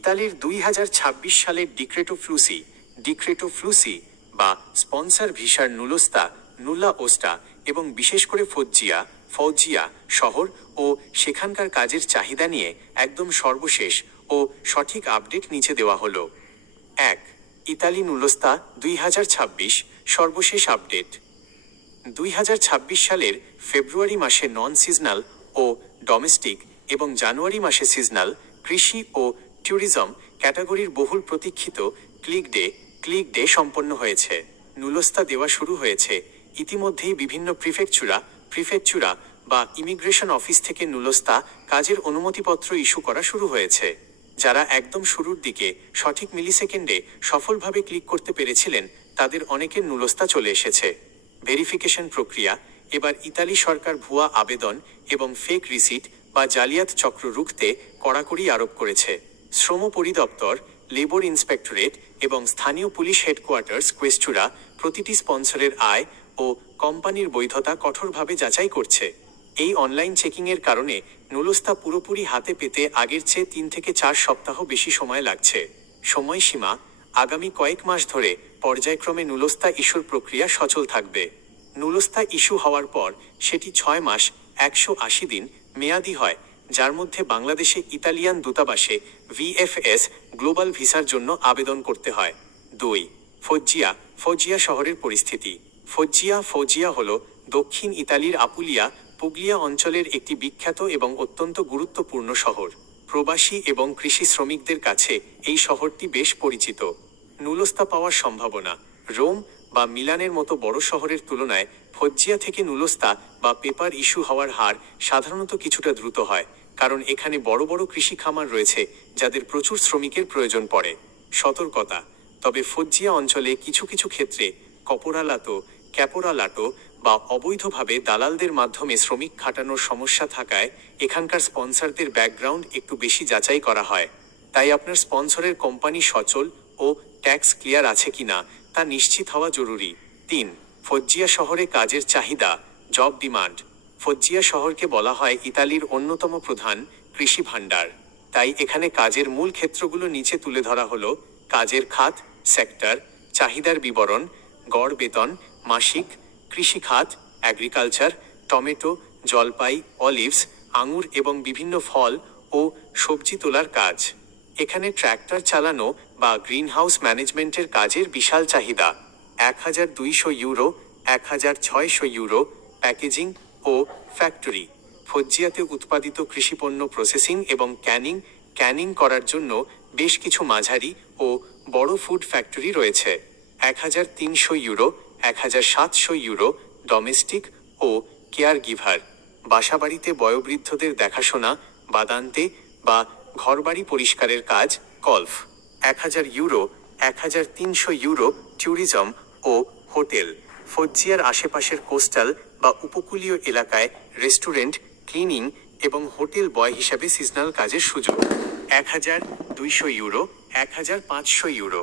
ইতালির 2026 সালের ডিক্রেটো ফ্লুসি বা স্পন্সর ভিসার নুলোস্তা, নুল্লা ওস্টা এবং বিশেষ করে ফৌজিয়া শহর ও সেখানকার কাজের চাহিদা নিয়ে একদম সর্বশেষ ও সঠিক আপডেট নিচে দেওয়া হলো। 1. ইতালি নুলোস্তা 2026 সর্বশেষ আপডেট। 2026 সালের ফেব্রুয়ারি মাসে নন সিজনাল ও ডোমেস্টিক এবং জানুয়ারি মাসে সিজনাল, কৃষি ও ট্যুরিজম ক্যাটাগরির বহুল প্রতীক্ষিত ক্লিক ডে সম্পন্ন হয়েছে। নুলোস্তা দেওয়া শুরু হয়েছে। ইতিমধ্যেই বিভিন্ন প্রিফেকচুরা বা ইমিগ্রেশন অফিস থেকে নুলোস্তা কাজের অনুমতিপত্র ইস্যু করা শুরু হয়েছে। যারা একদম শুরুর দিকে সঠিক মিলিসেকেন্ডে সফলভাবে ক্লিক করতে পেরেছিলেন তাদের অনেকের নুলোস্তা চলে এসেছে। ভেরিফিকেশন প্রক্রিয়া এবার ইতালি সরকার ভুয়া আবেদন এবং ফেক রিসিট বা জালিয়াত চক্র রুখতে কড়াকড়ি আরোপ করেছে। শ্রম পরিদপ্তর, লেবর ইন্সপেক্টরেট এবং স্থানীয় পুলিশ হেডকোয়ার্টার্স কোয়েস্টুরা প্রতিটি স্পন্সরের আয় ও কোম্পানির বৈধতা কঠোরভাবে যাচাই করছে। এই অনলাইন চেকিংয়ের কারণে নুলোস্তা পুরোপুরি হাতে পেতে আগের চেয়ে 3 থেকে 4 সপ্তাহ বেশি সময় লাগছে। সময়সীমা আগামী কয়েক মাস ধরে পর্যায়ক্রমে নুলোস্তা ইস্যুর প্রক্রিয়া সচল থাকবে। নুলোস্তা ইস্যু হওয়ার পর সেটি 6 মাস 180 দিন মেয়াদি হয়, যার মধ্যে বাংলাদেশে ইতালিয়ান দূতাবাসে VFS গ্লোবাল ভিসার জন্য আবেদন করতে হয়। 2. ফৌজিয়া শহরের পরিস্থিতি। ফৌজিয়া হল দক্ষিণ ইতালির পুগলিয়া অঞ্চলের একটি বিখ্যাত এবং অত্যন্ত গুরুত্বপূর্ণ শহর। প্রবাসী এবং কৃষি শ্রমিকদের কাছে এই শহরটি বেশ পরিচিত। নুলোস্তা পাওয়ার সম্ভাবনা। রোম বা মিলানের মতো বড় শহরের তুলনায় ফৌজিয়া থেকে নুলোস্তা বা পেপার ইস্যু হওয়ার হার সাধারণত কিছুটা দ্রুত হয়, কারণ এখানে বড় বড় কৃষি খামার রয়েছে যাদের প্রচুর শ্রমিকের প্রয়োজন পড়ে। সতর্কতা। তবে ফৌজিয়া অঞ্চলে কিছু ক্ষেত্রে ক্যাপোরালাটো বা অবৈধভাবে দালালদের মাধ্যমে শ্রমিক খাটানোর সমস্যা থাকায় এখানকার স্পন্সরদের ব্যাকগ্রাউন্ড একটু বেশি যাচাই করা হয়। তাই আপনার স্পন্সরের কোম্পানি সচল ও ট্যাক্স ক্লিয়ার আছে কিনা তা নিশ্চিত হওয়া জরুরি। 3. ফৌজিয়া শহরে কাজের চাহিদা, জব ডিমান্ড। ফৌজিয়া শহরকে বলা হয় ইতালির অন্যতম প্রধান কৃষি ভাণ্ডার। তাই এখানে কাজের মূল ক্ষেত্রগুলো নিচে তুলে ধরা হলো। কাজের খাত, সেক্টর, চাহিদার বিবরণ, গড় বেতন, মাসিক, কৃষি খাত, অ্যাগ্রিকালচার, টমেটো, জলপাই, অলিভস, আঙুর এবং বিভিন্ন ফল ও সবজি তোলার কাজ। এখানে ট্র্যাক্টর চালানো বা গ্রিনহাউস ম্যানেজমেন্টের কাজের বিশাল চাহিদা। 1200 ইউরো, 1600 ইউরো প্যাকেজিং ও ফ্যাক্টরি। ফৌজিয়াতে উৎপাদিত কৃষিপণ্য প্রসেসিং এবং ক্যানিং করার জন্য বেশ কিছু মাঝারি ও বড় ফুড ফ্যাক্টরি রয়েছে। 1300 ইউরো, 1700 ইউরো ডোমেস্টিক ও কেয়ার গিভার। বাসাবাড়িতে বয়োবৃদ্ধদের দেখাশোনা, বাদান্তে বা ঘরবাড়ি পরিষ্কারের কাজ, কলফ। 1000 ইউরো, 1300 ইউরো ট্যুরিজম ও হোটেল। ফৌজিয়ার আশেপাশের কোস্টাল বা উপকূলীয় এলাকায় রেস্টুরেন্ট, ক্লিনিং এবং হোটেল বয় হিসাবে সিজনাল কাজের সুযোগ। 1200 ইউরো, 1500 ইউরো।